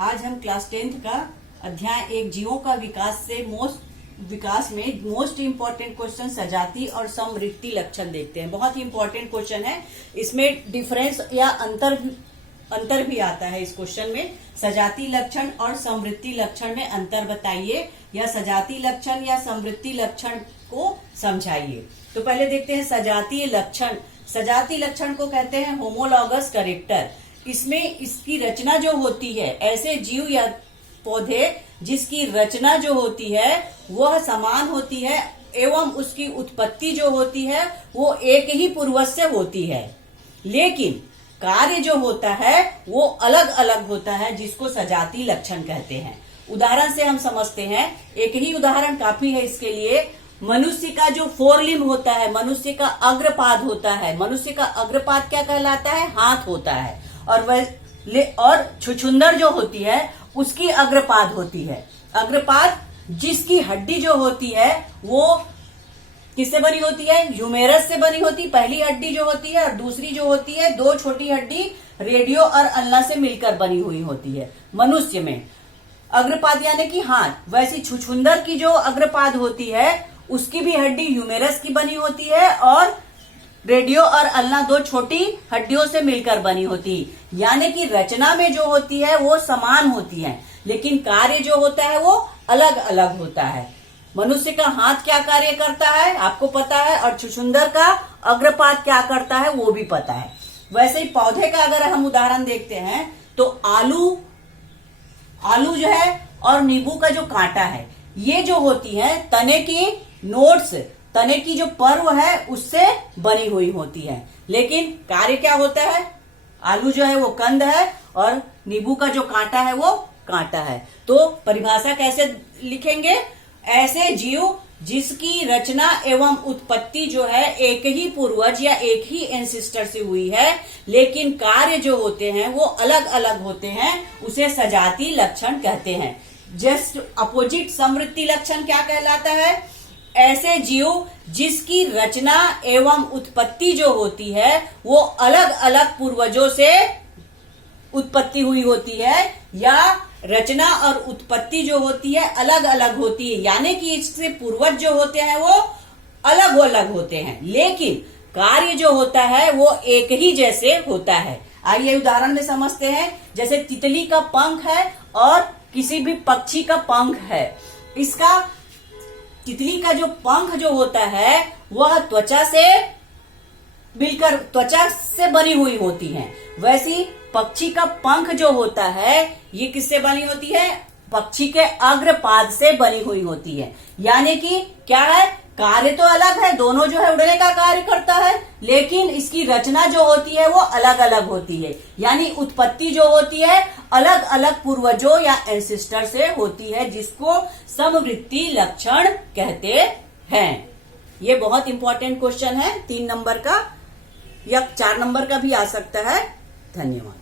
आज हम class 10th का अध्याय 1 जीवों का विकास में मोस्ट इम्पोर्टेंट क्वेश्चन सजाति और समवृत्ति लक्षण देखते हैं। बहुत ही इम्पोर्टेंट क्वेश्चन है। इसमें डिफरेंस या अंतर भी आता है। इस क्वेश्चन में सजाति लक्षण और समवृत्ति लक्षण में अंतर बताइए, या सजाति लक्षण या समवृत्ति लक्षण को समझाइए। तो पहले देखते हैं सजातीय लक्षण। सजाति लक्षण को कहते हैं होमोलॉगस कैरेक्टर। इसमें इसकी रचना जो होती है, ऐसे जीव या पौधे जिसकी रचना जो होती है वह समान होती है एवं उसकी उत्पत्ति जो होती है वो एक ही पूर्वज से होती है, लेकिन कार्य जो होता है वो अलग अलग होता है, जिसको सजाति लक्षण कहते हैं। उदाहरण से हम समझते हैं, एक ही उदाहरण काफी है इसके लिए। मनुष्य का जो फोरलिम्ब होता है, मनुष्य का अग्रपाद होता है। मनुष्य का अग्रपाद क्या कहलाता है? हाथ होता है। और छुछुंदर जो होती है उसकी अग्रपाद होती है। अग्रपाद जिसकी हड्डी जो होती है वो किससे बनी होती है? ह्यूमेरस से बनी होती है, पहली हड्डी जो होती है, और दूसरी जो होती है दो छोटी हड्डी रेडियो और अल्ना से मिलकर बनी हुई होती है। मनुष्य में अग्रपाद यानी कि हाथ। वैसी छुछुंदर की जो अग्रपाद होती है उसकी भी हड्डी ह्यूमेरस की बनी होती है और रेडियो और अल्ना दो छोटी हड्डियों से मिलकर बनी होती है। यानी कि रचना में जो होती है वो समान होती है, लेकिन कार्य जो होता है वो अलग अलग होता है। मनुष्य का हाथ क्या कार्य करता है आपको पता है, और छुछुंदर का अग्रपाद क्या करता है वो भी पता है। वैसे ही पौधे का अगर हम उदाहरण देखते हैं तो आलू जो है और नींबू का जो कांटा है, ये जो होती है तने की नोट्स, तने की जो पर्व है उससे बनी हुई होती है, लेकिन कार्य क्या होता है? आलू जो है वो कंद है और नींबू का जो कांटा है वो कांटा है। तो परिभाषा कैसे लिखेंगे? ऐसे जीव जिसकी रचना एवं उत्पत्ति जो है एक ही पूर्वज या एक ही एंसिस्टर से हुई है, लेकिन कार्य जो होते हैं वो अलग अलग होते हैं, उसे सजाति लक्षण कहते हैं। जस्ट अपोजिट समवृत्ति लक्षण क्या कहलाता है? ऐसे जीव जिसकी रचना एवं उत्पत्ति जो होती है वो अलग अलग पूर्वजों से उत्पत्ति हुई होती है, या रचना और उत्पत्ति जो होती है अलग अलग होती है, यानी कि इससे पूर्वज जो होते हैं वो अलग अलग होते हैं, लेकिन कार्य जो होता है वो एक ही जैसे होता है। आइए उदाहरण में समझते हैं। जैसे तितली का पंख है और किसी भी पक्षी का पंख है। इसका तितली का जो पंख जो होता है वह त्वचा से बनी हुई होती है। वैसी पक्षी का पंख जो होता है ये किससे बनी होती है? पक्षी के अग्रपाद से बनी हुई होती है। यानी कि क्या है? कार्य तो अलग है, दोनों जो है उड़ने का कार्य करता है, लेकिन इसकी रचना जो होती है वो अलग अलग होती है। यानी उत्पत्ति जो होती है अलग अलग पूर्वजों या एंसिस्टर से होती है, जिसको समवृत्ति लक्षण कहते हैं। ये बहुत इंपॉर्टेंट क्वेश्चन है, 3 नंबर का या 4 नंबर का भी आ सकता है। धन्यवाद।